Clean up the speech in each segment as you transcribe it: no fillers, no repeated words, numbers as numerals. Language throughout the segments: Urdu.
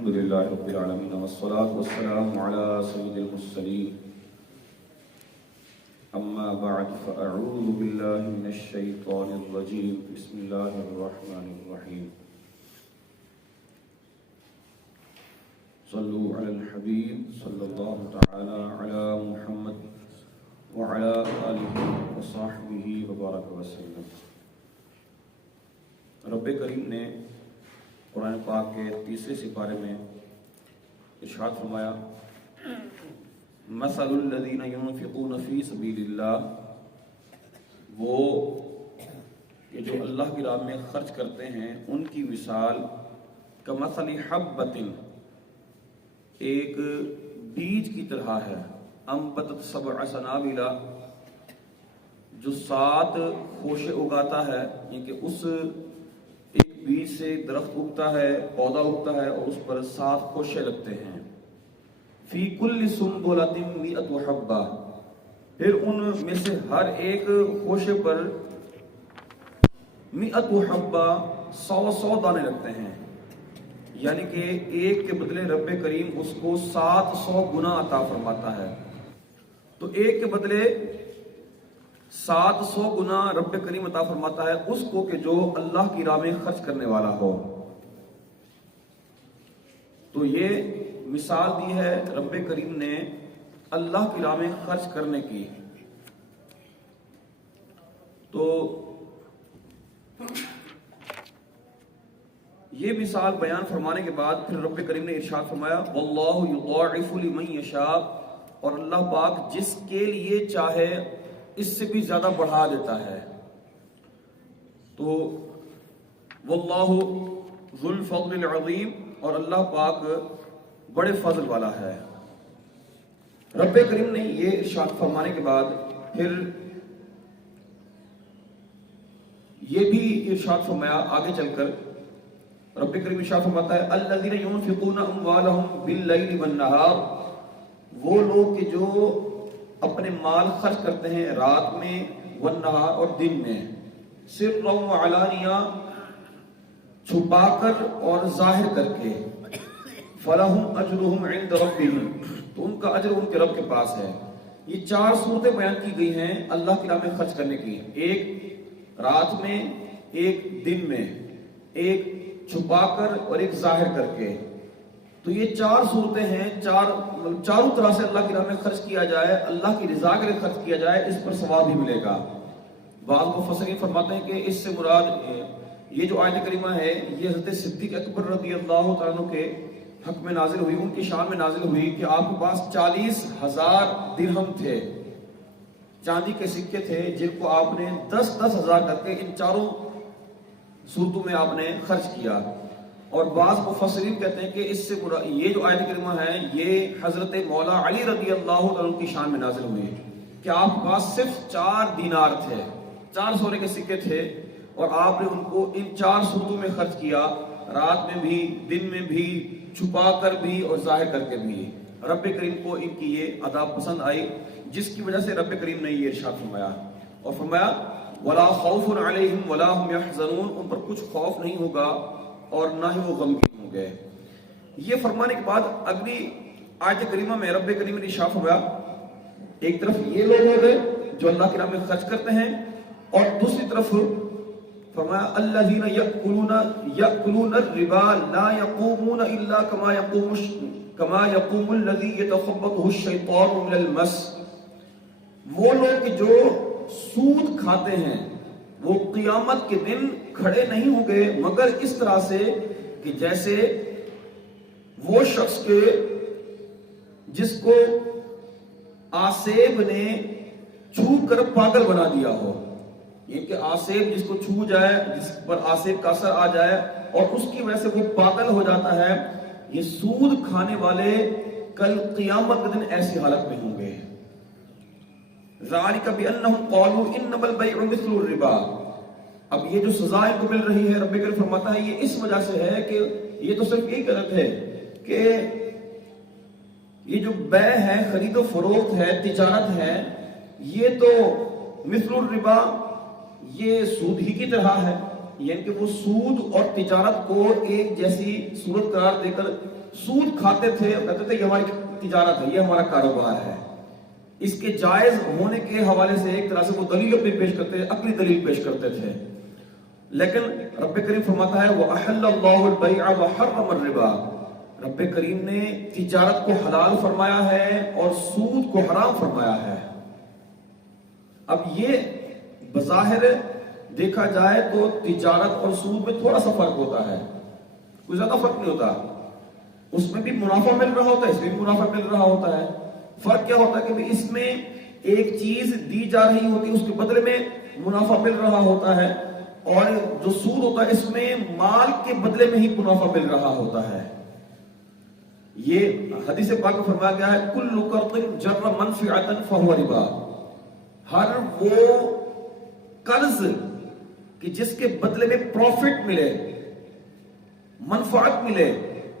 الحمد لله رب العالمين والصلاة والسلام على سيد المرسلين أما بعد فأعوذ بالله من الشيطان الرجيم بسم الله الرحمن الرحيم صلوا على الحبيب صلى الله تعالى على محمد وعلى آله وصحبه وبارك وسلم۔ رب کریم نے قرآن پاک کے تیسرے سپارے میں ارشاد فرمایا مثل الذین ينفقون فی سبیل اللہ، وہ کہ جو اللہ کی راہ میں خرچ کرتے ہیں ان کی مثال کمثل حبۃ، ایک بیج کی طرح ہے، انبتت سبع سنابل، جو 7 خوشے اگاتا ہے، یعنی کہ اس بیج سے درخت اگتا ہے، پودا اگتا ہے اور اس پر 7 خوشے لگتے ہیں۔ فی کل سنبلۃ 100 حبہ، پھر ان میں سے ہر ایک خوشے پر 100 حبہ 100 دانے لگتے ہیں، یعنی کہ ایک کے بدلے رب کریم اس کو 700 گنا عطا فرماتا ہے۔ تو ایک کے بدلے 700 گنا رب کریم عطا فرماتا ہے اس کو کہ جو اللہ کی راہ میں خرچ کرنے والا ہو۔ تو یہ مثال دی ہے رب کریم نے اللہ کی راہ میں خرچ کرنے کی۔ تو یہ مثال بیان فرمانے کے بعد پھر رب کریم نے ارشاد فرمایا واللہ یضاعف لمن یشاء، اور اللہ پاک جس کے لیے چاہے اس سے بھی زیادہ بڑھا دیتا ہے۔ تو واللہ ذو الفضل العظیم، اور اللہ پاک بڑے فضل والا ہے۔ رب کریم نے یہ ارشاد فرمانے کے بعد پھر یہ بھی ارشاد فرمایا آگے چل کر، رب کریم ارشاد فرماتا ہے الذین ينفقون اموالهم باللیل والنہار، وہ لوگ کہ جو اپنے مال خرچ کرتے ہیں رات میں والنہار اور دن میں، سرا وعلانیہ، چھپا کر اور ظاہر کر کے، فلہم اجرہم عند ربہم، تو ان کا اجر ان کے رب کے پاس ہے۔ یہ 4 صورتیں بیان کی گئی ہیں اللہ کی راہ میں خرچ کرنے کی، ایک رات میں، ایک دن میں، ایک چھپا کر اور ایک ظاہر کر کے۔ تو یہ 4 صورتیں ہیں، چاروں طرح سے اللہ کی راہ میں خرچ کیا جائے، اللہ کی رضا کے لیے خرچ کیا جائے، اس پر ثواب بھی ملے گا۔ بعض مفسرین فرماتے ہیں کہ اس سے مراد یہ جو آیت کریمہ ہے یہ حضرت صدیق اکبر رضی اللہ تعالیٰ عنہ کے حق میں نازل ہوئی، ان کی شان میں نازل ہوئی کہ آپ کے پاس 40,000 درہم تھے، چاندی کے سکے تھے، جن کو آپ نے 10-10 ہزار کر کے ان 4 صورتوں میں آپ نے خرچ کیا۔ اور بعض مفسرین کہتے ہیں کہ اس سے یہ جو آیت کریمہ ہے یہ حضرت مولا علی رضی اللہ عنہ کی شان میں نازل ہوئی کہ آپ کے پاس صرف 4 دینار تھے، 4 سونے کے سکے تھے، اور آپ نے ان کو ان 4 صورتوں میں خرچ کیا، رات میں بھی، دن میں بھی، چھپا کر بھی اور ظاہر کر کے بھی۔ رب کریم کو ان کی یہ ادا پسند آئی، جس کی وجہ سے رب کریم نے یہ ارشاد فرمایا، اور فرمایا ولا خوف علیہم ولا هم يحزنون، ان پر کچھ خوف نہیں ہوگا اور نہ ہی وہ غمگین ہوں گے۔ یہ فرمانے کے بعد اگلی آیت کریمہ میں رب کریم نے ارشاد فرمایا ایک طرف یہ لوگ ہو گئے جو اللہ کی راہ میں خرچ کرتے ہیں، اور دوسری طرف فرمایا الذین یأکلون الربا لا یقومون الا کما یقوم الذی یتخبطہ الشیطان من المس، وہ لوگ جو سود کھاتے ہیں وہ قیامت کے دن کھڑے نہیں ہوں گے مگر اس طرح سے کہ جیسے وہ شخص کے جس کو آسیب نے چھو کر پاگل بنا دیا ہو، یہ کہ آسیب جس کو چھو جائے، جس پر آسیب کا اثر آ جائے اور اس کی وجہ سے وہ پاگل ہو جاتا ہے، یہ سود کھانے والے کل قیامت کے دن ایسی حالت میں ہوں گے۔ ذالک بانہم قالوا انما البیع مثل الربا، اب یہ جو سزا ان کو مل رہی ہے رب کریم فرماتا ہے یہ اس وجہ سے ہے کہ یہ تو صرف ایک غلط ہے کہ یہ جو بیع ہے، خرید و فروخت ہے، تجارت ہے، یہ تو مثل الربا، یہ سود ہی کی طرح ہے، یعنی کہ وہ سود اور تجارت کو ایک جیسی صورت قرار دے کر سود کھاتے تھے اور کہتے تھے یہ ہماری تجارت ہے، یہ ہمارا کاروبار ہے. اس کے جائز ہونے کے حوالے سے ایک طرح سے وہ دلیل اپنی پیش کرتے تھے، عقلی دلیل پیش کرتے تھے. لیکن رب کریم فرماتا ہے وَأَحَلَّ اللَّهُ الْبَيْعَ وَحَرَّمَ الرِّبَا. رب کریم نے تجارت کو حلال فرمایا ہے اور سود کو حرام فرمایا ہے. اب یہ بظاہر دیکھا جائے تو تجارت اور سود میں تھوڑا سا فرق ہوتا ہے، کوئی زیادہ فرق نہیں ہوتا. اس میں بھی منافع مل رہا ہوتا ہے، اس میں بھی منافع مل رہا ہوتا ہے. فرق کیا ہوتا ہے کہ اس میں ایک چیز دی جا رہی ہوتی ہے، اس کے بدلے میں منافع مل رہا ہوتا ہے، اور جو سود ہوتا ہے اس میں مال کے بدلے میں ہی منافع مل رہا ہوتا ہے. یہ حدیث پاک میں فرمایا گیا ہے کل قرض جر منفعۃ فهو ربا. ہر وہ قرض کہ جس کے بدلے میں پروفٹ ملے، منفعت ملے،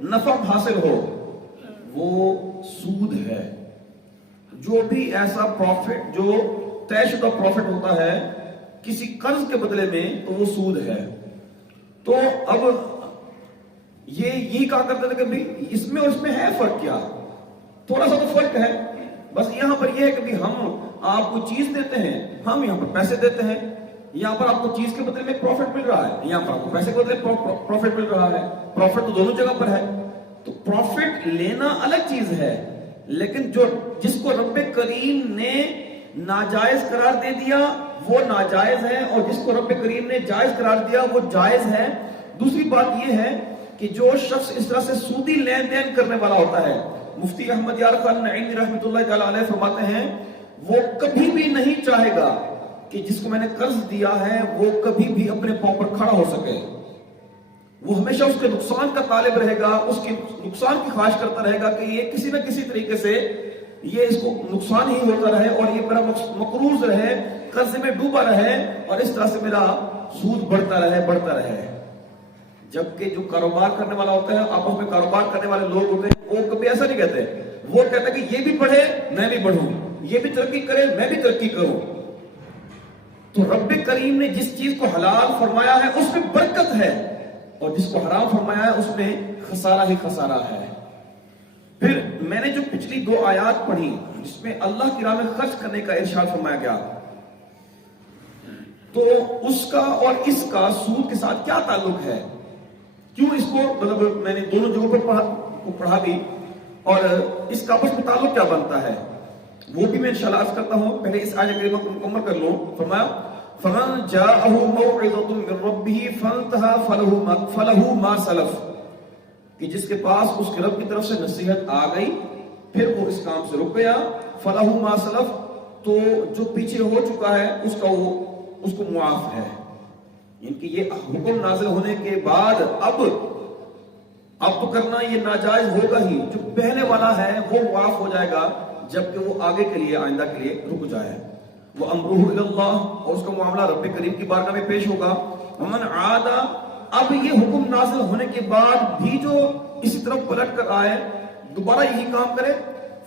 نفع حاصل ہو، وہ سود ہے. جو بھی ایسا پروفٹ جو طے شدہ پروفٹ ہوتا ہے کسی قرض کے بدلے میں تو وہ سود ہے. تو اب یہ کہا کرتے تھے کہ بھئی اس میں اور اس میں ہے فرق کیا؟ تھوڑا سا تو فرق ہے، بس یہاں پر یہ ہے کہ ہم آپ کو چیز دیتے ہیں، ہم یہاں پر پیسے دیتے ہیں. یہاں پر آپ کو چیز کے بدلے میں پروفٹ مل رہا ہے، یہاں پر آپ کو پیسے کے بدلے پروفٹ مل رہا ہے. پروفٹ تو دونوں جگہ پر ہے. تو پروفٹ لینا الگ چیز ہے، لیکن جس کو رب کریم نے ناجائز قرار دے دیا وہ ناجائز ہے، اور جس کو رب کریم نے جائز قرار دیا وہ جائز ہے. دوسری بات یہ ہے کہ جو شخص اس طرح سے سودی لین دین کرنے والا ہوتا ہے، مفتی احمد یار خان نعیمی رحمۃ اللہ تعالی علیہ فرماتے ہیں وہ کبھی بھی نہیں چاہے گا کہ جس کو میں نے قرض دیا ہے وہ کبھی بھی اپنے پاؤں پر کھڑا ہو سکے. وہ ہمیشہ اس کے نقصان کا طالب رہے گا، اس کے نقصان کی خواہش کرتا رہے گا کہ یہ کسی نہ کسی طریقے سے یہ اس کو نقصان ہی ہوتا رہے اور یہ میرا مقروض رہے، قرض میں ڈوبا رہے، اور اس طرح سے میرا سود بڑھتا رہے. جبکہ جو کاروبار کرنے والا ہوتا ہے، آپس میں کاروبار کرنے والے لوگ ہوتے ہیں، وہ کبھی ایسا نہیں کہتے. وہ کہتا ہے کہ یہ بھی بڑھے میں بھی بڑھوں، یہ بھی ترقی کرے میں بھی ترقی کروں. تو رب کریم نے جس چیز کو حلال فرمایا ہے اس میں برکت ہے، اور جس کو حرام فرمایا ہے اس میں خسارہ ہی خسارہ ہے. پھر میں نے جو پچھلی 2 آیات پڑھی جس میں اللہ کی راہ میں خرچ کرنے کا ارشاد فرمایا گیا، تو اس کا اور اس کا سود کے ساتھ کیا تعلق ہے؟ کیوں اس کو مطلب میں نے دونوں جگہوں پر پڑھا بھی، اور اس کا آپس میں تعلق کیا بنتا ہے وہ بھی میں انشاءاللہ عرض کرتا ہوں. پہلے اس آیت کریمہ کو مکمل کر لوں. فرمایا فَمَنْ جَاءَهُ مَوْعِظَةٌ مِّن رَّبِّهِ فَانْتَهَىٰ فَلَهُ مَا سَلَفَ، کہ جس کے پاس اس کے رب کی طرف سے نصیحت آ گئی پھر وہ اس کام سے رک گیا، فَلَهُ مَا سَلَفَ، تو جو پیچھے ہو چکا ہے اس کو معاف ہے. ان کی یہ حکم نازل ہونے کے بعد اب تو کرنا یہ ناجائز ہوگا ہی، جو پہلے والا ہے وہ معاف ہو جائے گا جبکہ وہ آگے کے لیے آئندہ کے لیے رک جائے. وہ امرہ اللہ، اور اس کا معاملہ رب کریم کی بارگاہ میں پیش ہوگا. ومن عاد، اب یہ حکم نازل ہونے کے بعد بھی جو اسی طرف پلٹ کر آئے دوبارہ یہی کام کرے،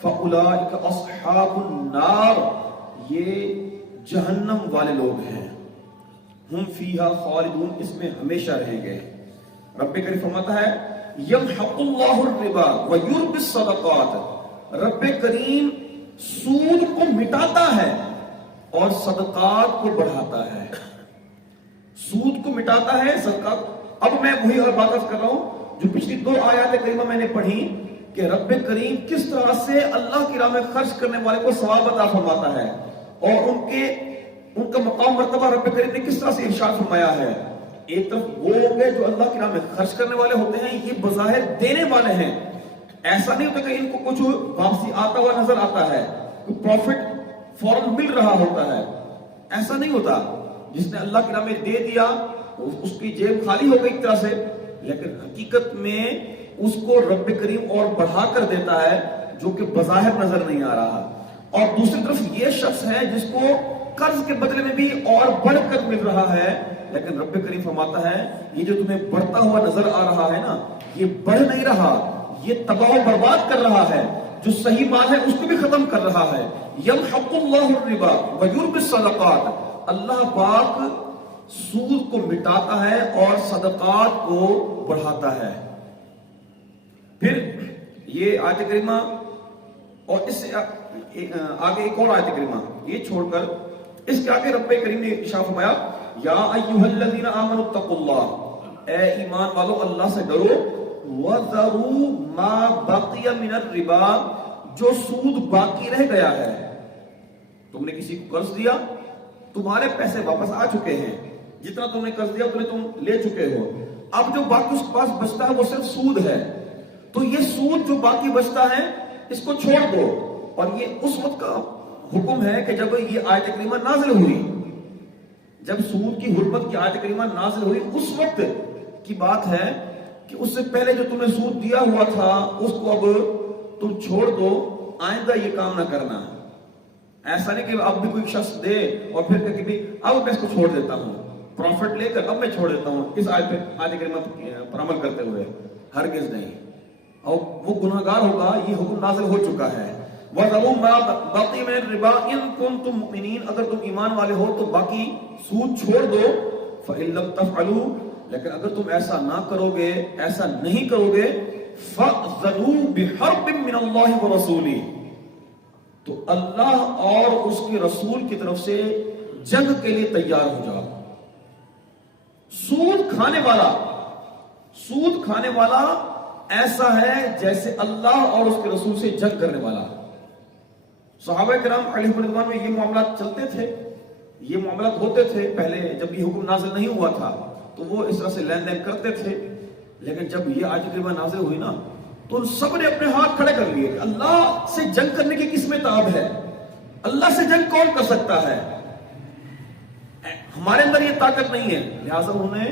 فاولئک اصحاب النار، یہ جہنم والے لوگ ہیں، ہم فیہا خالدون، اس میں ہمیشہ رہیں گے. رب کریم فرماتا ہے یمحق اللہ الربا ویربی الصدقات، رب کریم سود کو مٹاتا ہے اور صدقات کو بڑھاتا ہے. سود کو مٹاتا ہے، صدقات. اب میں وہی اور بات کر رہا ہوں جو پچھلی 2 آیات کریمہ میں نے پڑھی کہ رب کریم کس طرح سے اللہ کی راہ میں خرچ کرنے والے کو ثواب عطا فرماتا ہے، اور ان کا مقام مرتبہ رب کریم نے کس طرح سے ارشاد فرمایا ہے. ایک طرف وہ ہوں گے جو اللہ کی راہ میں خرچ کرنے والے ہوتے ہیں، یہ بظاہر دینے والے ہیں. ایسا نہیں ہوتا کہ ان کو کچھ واپسی آتا ہوا نظر آتا ہے، کوئی پروفٹ فوراً مل رہا ہوتا ہے، ایسا نہیں ہوتا. جس نے اللہ کی راہ میں دے دیا اس کی جیب خالی ہو گئی ایک طرح سے، لیکن حقیقت میں اس کو رب کریم اور بڑھا کر دیتا ہے جو کہ بظاہر نظر نہیں آ رہا. اور دوسری طرف یہ شخص ہے جس کو قرض کے بدلے میں بھی اور بڑھ کر مل رہا ہے، لیکن رب کریم فرماتا ہے یہ جو تمہیں بڑھتا ہوا نظر آ رہا ہے نا، یہ بڑھ نہیں رہا، یہ تباہ و برباد کر رہا ہے. جو صحیح مال ہے اس کو بھی ختم کر رہا ہے. یمحق اللہ الربا ویربی الصدقات، اللہ پاک سود کو مٹاتا ہے اور صدقات کو بڑھاتا ہے. پھر یہ آیت کریمہ اور اس سے آگے ایک اور آیت کریمہ یہ چھوڑ کر اس کے آگے رب کریم نے ارشاد فرمایا یا ایھا الذین آمنوا اتقوا اللہ، اے ایمان والو اللہ سے ڈرو، وذروا ما بقی من الربا، جو سود باقی رہ گیا ہے. تم نے کسی کو قرض دیا، تمہارے پیسے واپس آ چکے ہیں، جتنا تم نے قرض دیا اتنے تم لے چکے ہو، اب جو باقی اس کے پاس بچتا ہے وہ صرف سود ہے. تو یہ سود جو باقی بچتا ہے اس کو چھوڑ دو. اور یہ اس وقت کا حکم ہے کہ جب یہ آیت کریمہ نازل ہوئی، جب سود کی حرمت کی آیت کریمہ نازل ہوئی اس وقت کی بات ہے کہ اس سے پہلے جو تم نے سود دیا ہوا تھا اس کو اب تم چھوڑ دو، آئندہ یہ کام نہ کرنا. ایسا نہیں کہ اب بھی کوئی شخص دے اور پھر کہ بھی اب میں اس کو چھوڑ دیتا ہوں، پروفٹ لے کر اب میں چھوڑ دیتا ہوں اس آیت کریمہ پر عمل کرتے ہوئے. ہرگز نہیں، اور وہ گناہگار ہوگا. یہ حکم نازل ہو چکا ہے. وَذَرُوا مَا بَقِيَ مِنَ الرِّبَا إِن كُنتُم مُؤْمِنِينَ، اگر تم ایمان والے ہو تو باقی سود چھوڑ دو. فَإِن لَّمْ تَفْعَلُوا، لیکن اگر تم ایسا نہ کرو گے، ایسا نہیں کرو گے، فَأْذَنُوا بِحَرْبٍ مِّنَ اللَّهِ وَرَسُولِهِ، تو اللہ اور اس کے رسول کی طرف سے جنگ کے لیے تیار ہو جاؤ. سود کھانے والا ایسا ہے جیسے اللہ اور اس کے رسول سے جنگ کرنے والا. صحابہ کرام علیہ رضوان میں یہ معاملات چلتے تھے، یہ معاملات ہوتے تھے. پہلے جب یہ حکم نازل نہیں ہوا تھا تو وہ اس طرح سے لین دین کرتے تھے، لیکن جب یہ آیت کریمہ نازل ہوئی نا تو ان سب نے اپنے ہاتھ کھڑے کر لیے. اللہ سے جنگ کرنے کی کس میں تاب ہے؟ اللہ سے جنگ کون کر سکتا ہے؟ ہمارے اندر یہ طاقت نہیں ہے. لہٰذا انہوں نے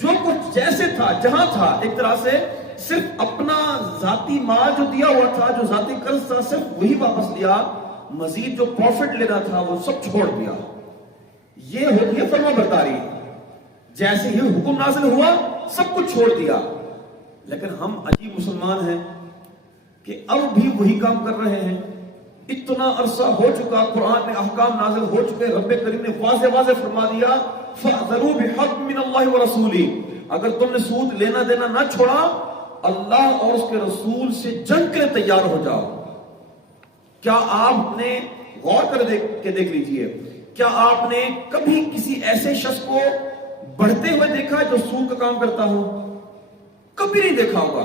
جو کچھ جیسے تھا جہاں تھا ایک طرح سے صرف اپنا ذاتی مال جو دیا ہوا تھا، جو ذاتی قرض تھا، صرف وہی واپس لیا. مزید جو پروفٹ لینا تھا وہ سب چھوڑ دیا. یہ ہوتی ہے فرما برداری. جیسے ہی حکم نازل ہوا سب کچھ چھوڑ دیا. لیکن ہم عجیب مسلمان ہیں کہ اب بھی وہی کام کر رہے ہیں. اتنا عرصہ ہو چکا، قرآن میں احکام نازل ہو چکے، رب کریم نے واضح فرما دیا فَأْذَنُوا بِحَرْبٍ مِّنَ اللَّهِ وَرَسُولِهِ، اگر تم نے سود لینا دینا نہ چھوڑا، اللہ اور اس کے رسول سے جنگ کے لیے تیار ہو جاؤ. کیا آپ نے غور کر کے دیکھ لیجئے، کیا آپ نے کبھی کسی ایسے شخص کو بڑھتے ہوئے دیکھا جو سود کا کام کرتا ہو؟ کبھی نہیں دیکھا ہوگا.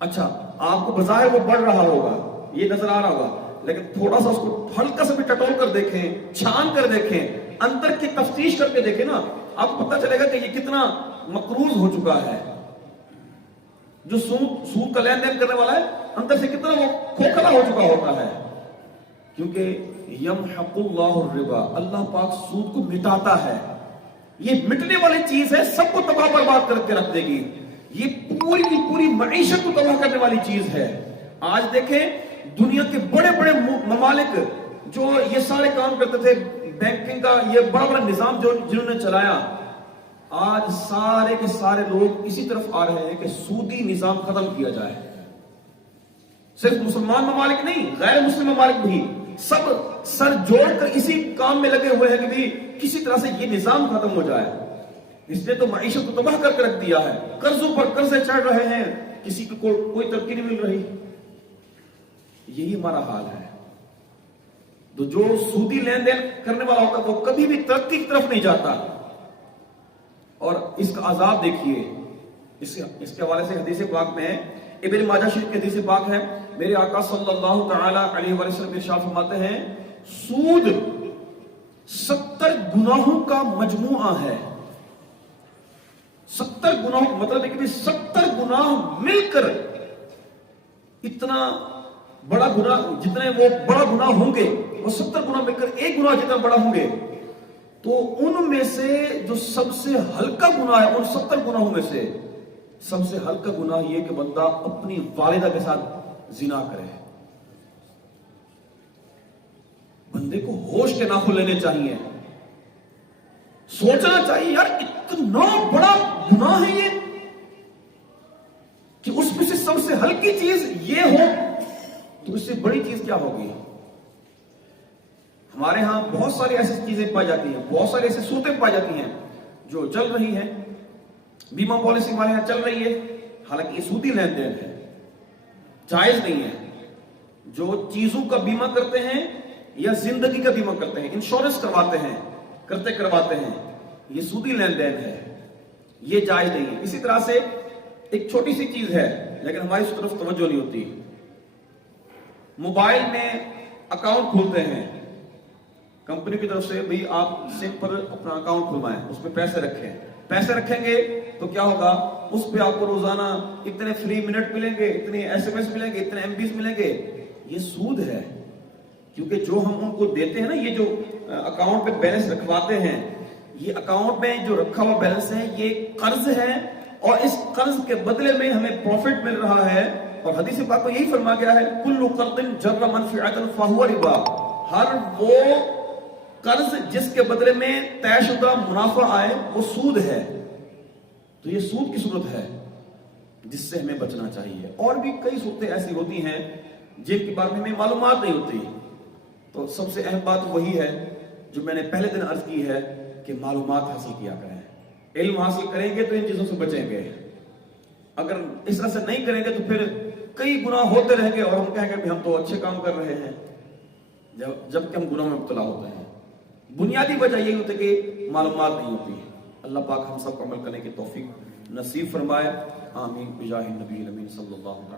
اچھا آپ کو بظاہر وہ بڑھ رہا ہوگا، یہ نظر آ رہا ہوگا، لیکن تھوڑا سا اس کو ہلکا سا بھی ٹٹول کر دیکھیں، چھان کر دیکھیں، اندر کی تفتیش کر کے دیکھیں نا، آپ کو پتہ چلے گا کہ یہ کتنا مقروض ہو چکا ہے. جو سود کا لین دین کرنے والا ہے اندر سے کتنا وہ کھوکھلا ہو چکا ہوتا ہے. کیونکہ یمحق اللہ الربا، اللہ پاک سود کو مٹاتا ہے. یہ مٹنے والی چیز ہے، سب کو تباہ برباد کر کے رکھ دے گی. یہ پوری کی پوری معیشت کو تباہ کرنے والی چیز ہے. آج دیکھیں دنیا کے بڑے بڑے ممالک جو یہ سارے کام کرتے تھے، بینکنگ کا یہ بڑا بڑا نظام جو جنہوں نے چلایا، آج سارے کے سارے لوگ اسی طرف آ رہے ہیں کہ سودی نظام ختم کیا جائے. صرف مسلمان ممالک نہیں، غیر مسلم ممالک بھی سب سر جوڑ کر اسی کام میں لگے ہوئے ہیں کہ بھی کسی طرح سے یہ نظام ختم ہو جائے. اس نے تو معیشت کو تباہ کر کے رکھ دیا ہے. قرضوں پر قرضے چڑھ رہے ہیں، کسی کو کوئی ترقی نہیں مل رہی. یہی ہمارا حال ہے. تو جو سودی لین دین کرنے والا ہوتا ہے وہ کبھی بھی ترقی کی طرف نہیں جاتا. اور اس کا عذاب دیکھیے، اس کے حوالے سے حدیث پاک میں ہے، ابن ماجہ شریف کی حدیث پاک ہے، میرے آقا صلی اللہ تعالی علیہ وسلم ارشاد فرماتے ہیں سود 70 گناہوں کا مجموعہ ہے. 70 گناہوں مطلب ہے کہ 70 گناہ مل کر اتنا بڑا گناہ، جتنے وہ بڑا گناہ ہوں گے، وہ 70 گناہ مل کر ایک گناہ جتنا بڑا ہوں گے، تو ان میں سے جو سب سے ہلکا گناہ ہے، ان 70 گناہوں میں سے سب سے ہلکا گناہ یہ کہ بندہ اپنی والدہ کے ساتھ زنا کرے. بندے کو ہوش کے ناخن لینے چاہیے، سوچنا چاہیے یار اتنا بڑا گناہ ہے یہ کہ اس میں سے سب سے ہلکی چیز یہ ہو تو اس سے بڑی چیز کیا ہوگی. ہمارے ہاں بہت ساری ایسی چیزیں پائی جاتی ہیں، بہت ساری ایسی صورتیں پائی جاتی ہیں جو چل رہی ہیں. بیمہ پالیسی ہمارے ہاں چل رہی ہے، حالانکہ یہ سودی لین دین ہے، جائز نہیں ہے۔ جو چیزوں کا بیمہ کرتے ہیں یا زندگی کا بیمہ کرتے ہیں، انشورنس کرواتے ہیں، کرواتے ہیں، یہ سودی لین دین ہے، یہ جائز نہیں ہے۔ اسی طرح سے ایک چھوٹی سی چیز ہے لیکن ہماری اس طرف توجہ نہیں ہوتی، موبائل میں اکاؤنٹ کھولتے ہیں کمپنی کی طرف سے، بھئی آپ سم پر اپنا اکاؤنٹ کھلوائیں، اس میں پیسے رکھیں گے تو کیا ہوگا، اس پہ آپ کو روزانہ اتنے فری منٹ ملیں گے، اتنے ایس ایم ایس ملیں گے، اتنے ایم بیز ملیں گے۔ یہ سود ہے، کیونکہ جو ہم ان کو دیتے ہیں نا، یہ جو اکاؤنٹ پہ بیلنس رکھواتے ہیں، یہ اکاؤنٹ میں جو رکھا ہوا بیلنس ہے یہ قرض ہے، اور اس قرض کے بدلے میں ہمیں پروفٹ مل رہا ہے۔ اور حدیث پاک میں یہی فرما گیا ہے، کل قرض جر منفعۃ فہو ربا، ہر وہ قرض جس کے بدلے میں طے شدہ منافع آئے وہ سود ہے۔ تو یہ سود کی صورت ہے جس سے ہمیں بچنا چاہیے۔ اور بھی کئی صورتیں ایسی ہوتی ہیں جن کے بارے میں ہمیں معلومات نہیں ہوتی، تو سب سے اہم بات وہی ہے جو میں نے پہلے دن عرض کی ہے کہ معلومات حاصل کیا کریں، علم حاصل کریں گے تو ان چیزوں سے بچیں گے، اگر اس طرح سے نہیں کریں گے تو پھر کئی گناہ ہوتے رہیں گے اور ہم کہیں گے کہ ہم تو اچھے کام کر رہے ہیں، جبکہ ہم گناہ میں مبتلا ہوتے ہیں۔ بنیادی وجہ یہی ہوتی ہے کہ معلومات نہیں ہوتی۔ اللہ پاک ہم سب کو عمل کرنے کی توفیق نصیب فرمائے، آمین بجاہ النبی الامین صلی اللہ علیہ وسلم۔